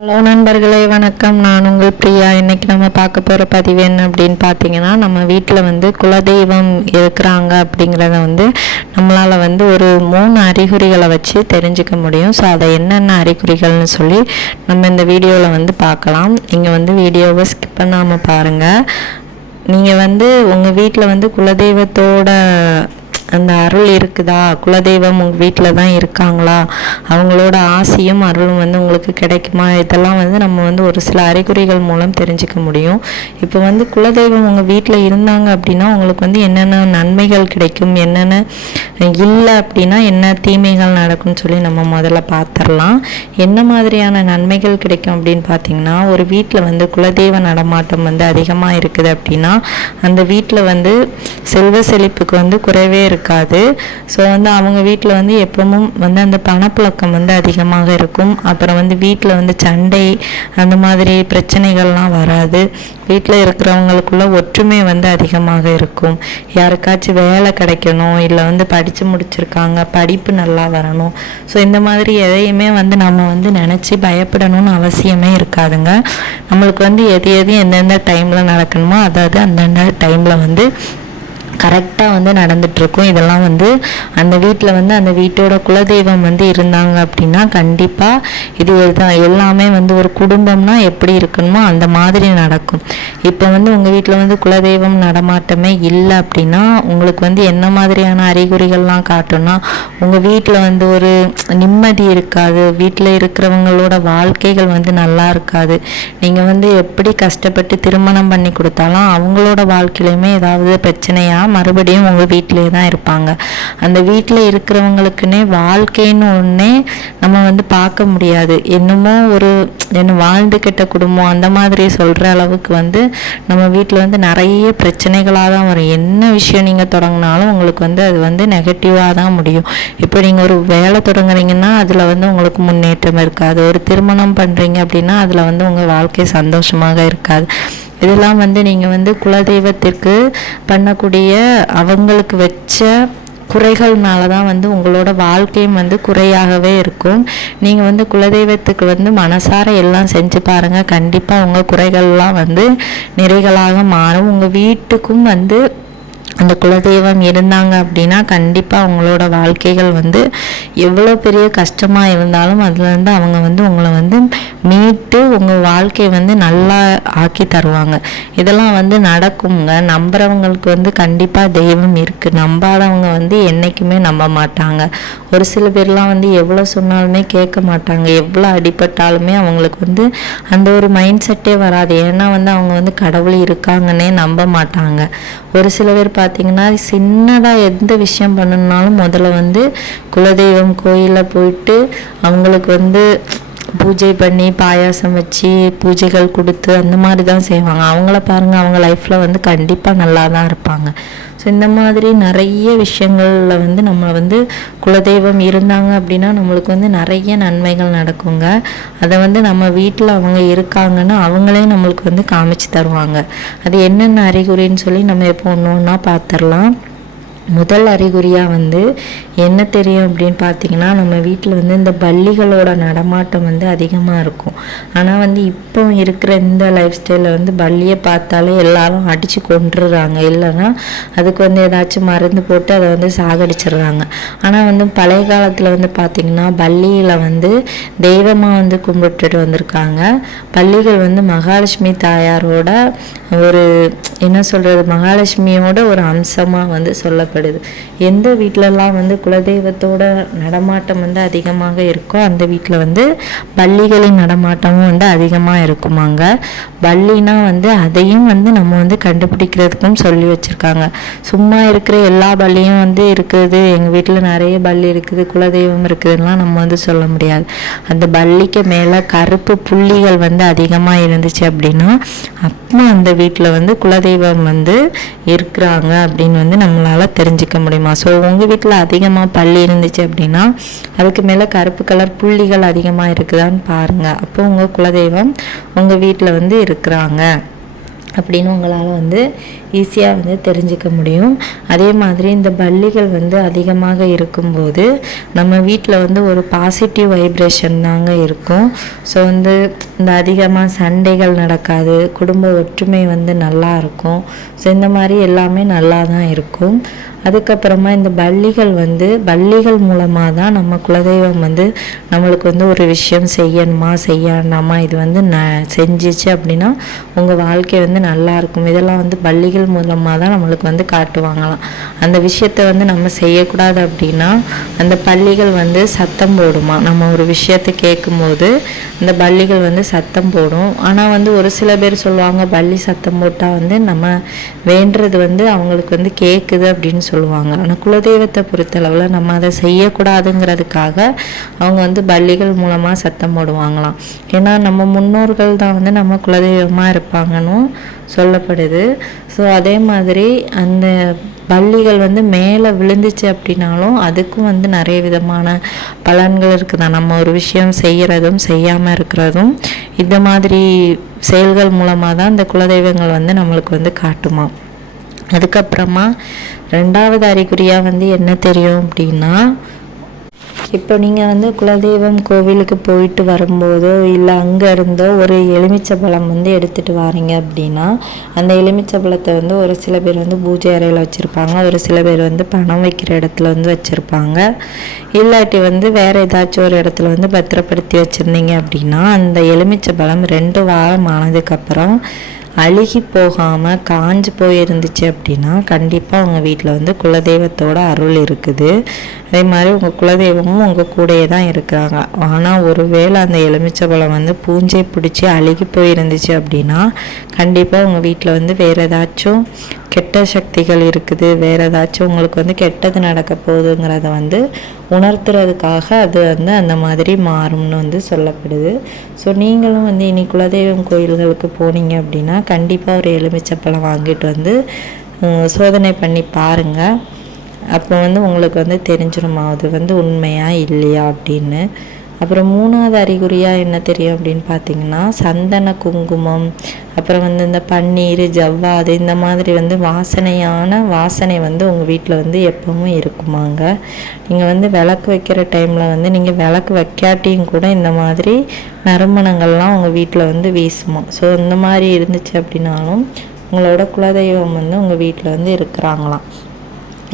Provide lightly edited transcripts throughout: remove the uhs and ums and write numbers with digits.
Hello நண்பர்களே, வணக்கம். நான் உங்கள் பிரியா. இன்றைக்கி நம்ம பார்க்க போகிற பதிவு என்ன அப்படின்னு பார்த்தீங்கன்னா, நம்ம வீட்டில் வந்து குலதெய்வம் இருக்கிறாங்க அப்படிங்கிறத வந்து நம்மளால் வந்து ஒரு 3 அறிகுறிகளை வச்சு தெரிஞ்சுக்க முடியும். ஸோ அதை என்னென்ன அறிகுறிகள்னு சொல்லி நம்ம இந்த வீடியோவில் வந்து பார்க்கலாம். நீங்கள் வந்து வீடியோவை ஸ்கிப் பண்ணாமல் பாருங்கள். நீங்கள் வந்து உங்கள் வீட்டில் வந்து குலதெய்வத்தோட அந்த அருள் இருக்குதா, குலதெய்வம் உங்கள் வீட்டில் தான் இருக்காங்களா, அவங்களோட ஆசையும் அருளும் வந்து உங்களுக்கு கிடைக்குமா, இதெல்லாம் வந்து நம்ம வந்து ஒரு சில அறிகுறிகள் மூலம் தெரிஞ்சுக்க முடியும். இப்போ வந்து குலதெய்வம் உங்கள் வீட்டில் இருந்தாங்க அப்படின்னா உங்களுக்கு வந்து என்னென்ன நன்மைகள் கிடைக்கும், என்னென்ன இல்லை அப்படின்னா என்ன தீமைகள் நடக்கும்னு சொல்லி நம்ம முதல்ல பார்த்துடலாம். என்ன மாதிரியான நன்மைகள் கிடைக்கும் அப்படின்னு பார்த்தீங்கன்னா, ஒரு வீட்டில் வந்து குலதெய்வ நடமாட்டம் வந்து அதிகமாக இருக்குது அப்படின்னா அந்த வீட்டில் வந்து செல்வ செழிப்புக்கு வந்து குறைவே இருக்காது. ஸோ வந்து அவங்க வீட்டில் வந்து எப்பவும் வந்து அந்த பணப்புழக்கம் வந்து அதிகமாக இருக்கும். அப்புறம் வந்து வீட்டில் வந்து சண்டை அந்த மாதிரி பிரச்சனைகள்லாம் வராது. வீட்டில் இருக்கிறவங்களுக்குள்ள ஒற்றுமை வந்து அதிகமாக இருக்கும். யாருக்காச்சும் வேலை கிடைக்கணும், இல்லை வந்து படித்து முடிச்சிருக்காங்க, படிப்பு நல்லா வரணும், ஸோ இந்த மாதிரி எதையுமே வந்து நம்ம வந்து நினச்சி பயப்படணும்னு அவசியமே இருக்காதுங்க. நம்மளுக்கு வந்து எது எந்தெந்த டைமில் நடக்கணுமோ அதாவது அந்தந்த டைமில் வந்து கரெக்டாக வந்து நடந்துகிட்ருக்கும். இதெல்லாம் வந்து அந்த வீட்டில் வந்து அந்த வீட்டோட குலதெய்வம் வந்து இருந்தாங்க அப்படின்னா கண்டிப்பாக இது எல்லாமே வந்து ஒரு குடும்பம்னா எப்படி இருக்கணுமோ அந்த மாதிரி நடக்கும். இப்போ வந்து உங்கள் வீட்டில் வந்து குலதெய்வம் நடமாட்டமே இல்லை அப்படின்னா உங்களுக்கு வந்து என்ன மாதிரியான அறிகுறிகள்லாம் காட்டும்னா, உங்கள் வீட்டில் வந்து ஒரு நிம்மதி இருக்காது, வீட்டில் இருக்கிறவங்களோட வாழ்க்கைகள் வந்து நல்லா இருக்காது. நீங்கள் வந்து எப்படி கஷ்டப்பட்டு திருமணம் பண்ணி கொடுத்தாலும் அவங்களோட வாழ்க்கையிலையுமே ஏதாவது பிரச்சனையாக மறுபடியும் உங்கள் வீட்டிலே தான் இருப்பாங்க. அந்த வீட்டில் இருக்கிறவங்களுக்குன்னே வாழ்க்கைன்னு ஒன்றே நம்ம வந்து பார்க்க முடியாது. என்னமோ ஒரு வாழ்ந்து கெட்ட குடும்பம் அந்த மாதிரி சொல்கிற அளவுக்கு வந்து நம்ம வீட்டில் வந்து நிறைய பிரச்சனைகளாக தான் வரும். என்ன விஷயம் நீங்கள் தொடங்கினாலும் உங்களுக்கு வந்து அது வந்து நெகட்டிவாக தான் முடியும். இப்போ நீங்கள் ஒரு வேலை தொடங்குறீங்கன்னா அதில் வந்து உங்களுக்கு முன்னேற்றம் இருக்காது. ஒரு திருமணம் பண்ணுறீங்க அப்படின்னா அதில் வந்து உங்கள் வாழ்க்கை சந்தோஷமாக இருக்காது. இதெல்லாம் வந்து நீங்கள் வந்து குலதெய்வத்திற்கு பண்ணக்கூடிய அவங்களுக்கு வச்ச குறைகள்னால தான் வந்து உங்களோட வாழ்க்கையும் வந்து குறையாகவே இருக்கும். நீங்கள் வந்து குலதெய்வத்துக்கு வந்து மனசார எல்லாம் செஞ்சு பாருங்கள். கண்டிப்பாக உங்கள் குறைகள்லாம் வந்து நிறைகளாக மாறும். உங்கள் வீட்டுக்கும் வந்து அந்த குலதெய்வம் இருந்தாங்க அப்படின்னா கண்டிப்பாக அவங்களோட வாழ்க்கைகள் வந்து எவ்வளோ பெரிய கஷ்டமாக இருந்தாலும் அதுலேருந்து அவங்க வந்து உங்களை வந்து மீட்டு உங்கள் வாழ்க்கையை வந்து நல்லா ஆக்கி தருவாங்க. இதெல்லாம் வந்து நடக்குங்க. நம்புறவங்களுக்கு வந்து கண்டிப்பாக தெய்வம் இருக்குது. நம்பாதவங்க வந்து என்றைக்குமே நம்ப மாட்டாங்க. ஒரு சில பேர்லாம் வந்து எவ்வளோ சொன்னாலுமே கேட்க மாட்டாங்க. எவ்வளோ அடிபட்டாலுமே அவங்களுக்கு வந்து அந்த ஒரு மைண்ட் செட்டே வராது. ஏன்னா வந்து அவங்க வந்து கடவுள் இருக்காங்கன்னே நம்ப மாட்டாங்க. ஒரு சில பேர் பார்த்தீங்கன்னா சின்னதாக எந்த விஷயம் பண்ணணுன்னாலும் முதல்ல வந்து குலதெய்வம் கோயிலில் போயிட்டு அவங்களுக்கு வந்து பூஜை பண்ணி பாயாசம் வச்சு பூஜைகள் கொடுத்து அந்த மாதிரி தான் செய்வாங்க. அவங்கள பாருங்கள், அவங்க லைஃப்பில் வந்து கண்டிப்பாக நல்லா தான் இருப்பாங்க. ஸோ இந்த மாதிரி நிறைய விஷயங்களில் வந்து நம்ம வந்து குலதெய்வம் இருந்தாங்க அப்படின்னா நம்மளுக்கு வந்து நிறைய நன்மைகள் நடக்குங்க. அதை வந்து நம்ம வீட்டில் அவங்க இருக்காங்கன்னு அவங்களே நம்மளுக்கு வந்து காமிச்சு தருவாங்க. அது என்னென்ன அறிகுறின்னு சொல்லி நம்ம எப்போ ஒன்று ஒன்றா பார்த்துடலாம். முதல் அறிகுறியாக வந்து என்ன தெரியும் அப்படின்னு பார்த்தீங்கன்னா, நம்ம வீட்டில் வந்து இந்த பல்லிகளோட நடமாட்டம் வந்து அதிகமாக இருக்கும். ஆனால் வந்து இப்போ இருக்கிற இந்த லைஃப் ஸ்டைலில் வந்து பல்லியை பார்த்தாலே எல்லாரும் அடித்து கொண்டுடுறாங்க, இல்லைன்னா அதுக்கு வந்து ஏதாச்சும் மருந்து போட்டு அதை வந்து சாகடிச்சிடுறாங்க. ஆனால் வந்து பழைய காலத்தில் வந்து பார்த்திங்கன்னா பல்லியில் வந்து தெய்வமாக வந்து கும்பிட்டுட்டு வந்திருக்காங்க. பல்லிகள் வந்து மகாலட்சுமி தாயாரோட ஒரு என்ன சொல்கிறது, மகாலட்சுமியோட ஒரு அம்சமாக வந்து சொல்லப்படுது. எந்த வீட்டிலலாம் வந்து குலதெய்வத்தோட நடமாட்டம் வந்து அதிகமாக இருக்கோ அந்த வீட்டில் வந்து பல்லிகளின் நடமாட்டமும் வந்து அதிகமாக இருக்குமாங்க. பல்லினா வந்து அதையும் வந்து நம்ம வந்து கண்டுபிடிக்கிறதுக்கும் சொல்லி வச்சுருக்காங்க. சும்மா இருக்கிற எல்லா பல்லியும் வந்து இருக்குது, எங்கள் வீட்டில் நிறைய பல்லி இருக்குது, குலதெய்வம் இருக்குதுலாம் நம்ம வந்து சொல்ல முடியாது. அந்த பல்லிக்கு மேலே கருப்பு புள்ளிகள் வந்து அதிகமாக இருந்துச்சு அப்படின்னா அப்போ அந்த வீட்டில் வந்து குலதெய்வம் வந்து இருக்கிறாங்க அப்படின்னு வந்து நம்மளால் தெரிஞ்சுக்க முடியுமா. ஸோ உங்கள் வீட்டில் அதிகமாக பல்லி இருந்துச்சு அப்படின்னா அதுக்கு மேலே கருப்பு கலர் புள்ளிகள் அதிகமாக இருக்குதான்னு பாருங்கள். அப்போ உங்கள் குலதெய்வம் உங்கள் வீட்டில் வந்து இருக்கிறாங்க அப்படின்னு உங்களால் வந்து ஈஸியாக வந்து தெரிஞ்சுக்க முடியும். அதே மாதிரி இந்த பல்லிகள் வந்து அதிகமாக இருக்கும்போது நம்ம வீட்டில் வந்து ஒரு பாசிட்டிவ் வைப்ரேஷன் தாங்க இருக்கும். ஸோ வந்து இந்த அதிகமாக சண்டைகள் நடக்காது, குடும்ப ஒற்றுமை வந்து நல்லா இருக்கும். ஸோ இந்த மாதிரி எல்லாமே நல்லா தான் இருக்கும். அதுக்கப்புறமா இந்த பல்லிகள் மூலமாக தான் நம்ம குலதெய்வம் வந்து நம்மளுக்கு வந்து ஒரு விஷயம் செய்யணுமா செய்யணுமா, இது வந்து செஞ்சிச்சு அப்படின்னா உங்கள் வாழ்க்கை வந்து நல்லா இருக்கும், இதெல்லாம் வந்து பல்லிகள் மூலமாக தான் நம்மளுக்கு வந்து காட்டுவாங்களாம். அந்த விஷயத்தை வந்து நம்ம செய்யக்கூடாது அப்படின்னா அந்த பல்லிகள் வந்து சத்தம் போடுமா. நம்ம ஒரு விஷயத்தை கேட்கும்போது அந்த பல்லிகள் வந்து சத்தம் போடும். ஆனால் வந்து ஒரு சில பேர் சொல்லுவாங்க பல்லி சத்தம் போட்டால் வந்து நம்ம வேண்டுறது வந்து அவங்களுக்கு வந்து கேட்குது அப்படின்னு சொல்லுவாங்க. ஆனால் குலதெய்வத்தை பொறுத்தளவில் நம்ம அதை செய்யக்கூடாதுங்கிறதுக்காக அவங்க வந்து பல்லிகள் மூலமாக சத்தம் போடுவாங்களாம். ஏன்னா நம்ம முன்னோர்கள் தான் வந்து நம்ம குலதெய்வமாக இருப்பாங்கன்னு சொல்லப்படுது. ஸோ அதே மாதிரி அந்த பல்லிகள் வந்து மேலே விழுந்துச்சு அப்படின்னாலும் அதுக்கும் வந்து நிறைய விதமான பலன்கள் இருக்குதா. நம்ம ஒரு விஷயம் செய்கிறதும் செய்யாமல் இருக்கிறதும் இந்த மாதிரி செயல்கள் மூலமாக தான் இந்த குலதெய்வங்கள் வந்து நம்மளுக்கு வந்து காட்டுமா. அதுக்கப்புறமா 2வது அறிகுறியாக வந்து என்ன தெரியும் அப்படின்னா, இப்போ நீங்கள் வந்து குலதெய்வம் கோவிலுக்கு போயிட்டு வரும்போதோ இல்லை அங்கே இருந்தோ ஒரு எலுமிச்சம்பழம் வந்து எடுத்துகிட்டு வாரீங்க அப்படின்னா அந்த எலுமிச்சம்பழத்தை வந்து ஒரு சில பேர் வந்து பூஜை அறையில் வச்சுருப்பாங்க, ஒரு சில பேர் வந்து பணம் வைக்கிற இடத்துல வந்து வச்சுருப்பாங்க. இல்லாட்டி வந்து வேறு ஏதாச்சும் ஒரு இடத்துல வந்து பத்திரப்படுத்தி வச்சுருந்தீங்க அப்படின்னா அந்த எலுமிச்சம்பழம் 2 வாரம் ஆனதுக்கப்புறம் அழுகி போகாமல் காஞ்சு போயிருந்துச்சு அப்படின்னா கண்டிப்பாக உங்கள் வீட்டில் வந்து குலதெய்வத்தோட அருள் இருக்குது. அதே மாதிரி உங்கள் குலதெய்வமும் உங்கள் கூடயே தான் இருக்கிறாங்க. ஆனால் ஒருவேளை அந்த எலுமிச்சம்பழம் வந்து பூஞ்சை பிடிச்சி அழுகி போயிருந்துச்சு அப்படின்னா கண்டிப்பாக உங்கள் வீட்டில் வந்து வேறு ஏதாச்சும் கெட்ட சக்திகள் இருக்குது, வேறு ஏதாச்சும் உங்களுக்கு வந்து கெட்டது நடக்க போகுதுங்கிறத வந்து உணர்த்துறதுக்காக அது வந்து அந்த மாதிரி மாறும்னு வந்து சொல்லப்படுது. ஸோ நீங்களும் வந்து இனி குலதெய்வம் கோயில்களுக்கு போனீங்க அப்படின்னா கண்டிப்பாக ஒரு எலுமிச்சப்பழம் வாங்கிட்டு வந்து சோதனை பண்ணி பாருங்கள். அப்போ வந்து உங்களுக்கு வந்து தெரிஞ்சிருமா அது வந்து உண்மையா இல்லையா அப்படின்னு. அப்புறம் 3வது அறிகுறியாக என்ன தெரியும் அப்படின்னு பார்த்தீங்கன்னா, சந்தன குங்குமம், அப்புறம் வந்து இந்த பன்னீர் ஜவ்வாது இந்த மாதிரி வந்து வாசனை வந்து உங்கள் வீட்டில் வந்து எப்பவும் இருக்குமாங்க. நீங்கள் வந்து விளக்கு வைக்கிற டைமில் வந்து நீங்கள் விளக்கு வைக்காட்டியும் கூட இந்த மாதிரி நறுமணங்கள்லாம் உங்கள் வீட்டில் வந்து வீசுமா. ஸோ இந்த மாதிரி இருந்துச்சு அப்படின்னாலும் உங்களோட குலதெய்வம் வந்து உங்கள் வீட்டில் வந்து இருக்கிறாங்களாம்.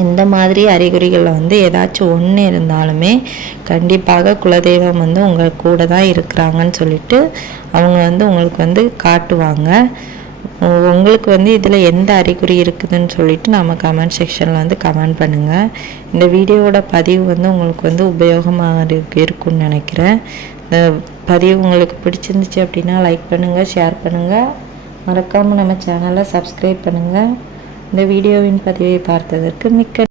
இந்த மாதிரி அறிகுறிகளில் வந்து ஏதாச்சும் ஒன்று இருந்தாலுமே கண்டிப்பாக குலதெய்வம் வந்து உங்கள் கூட தான் இருக்கிறாங்கன்னு சொல்லிட்டு அவங்க வந்து உங்களுக்கு வந்து காட்டுவாங்க. உங்களுக்கு வந்து இதில் எந்த அறிகுறி இருக்குதுன்னு சொல்லிட்டு நம்ம கமெண்ட் செக்ஷனில் வந்து கமெண்ட் பண்ணுங்கள். இந்த வீடியோவோட பதிவு வந்து உங்களுக்கு வந்து உபயோகமாக இருக்குன்னு நினைக்கிறேன். இந்த பதிவு உங்களுக்கு பிடிச்சிருந்துச்சு அப்படின்னா லைக் பண்ணுங்கள், ஷேர் பண்ணுங்கள், மறக்காமல் நம்ம சேனலை சப்ஸ்கிரைப் பண்ணுங்கள். இந்த வீடியோவின் பதிவை பார்த்ததற்கு மிக்க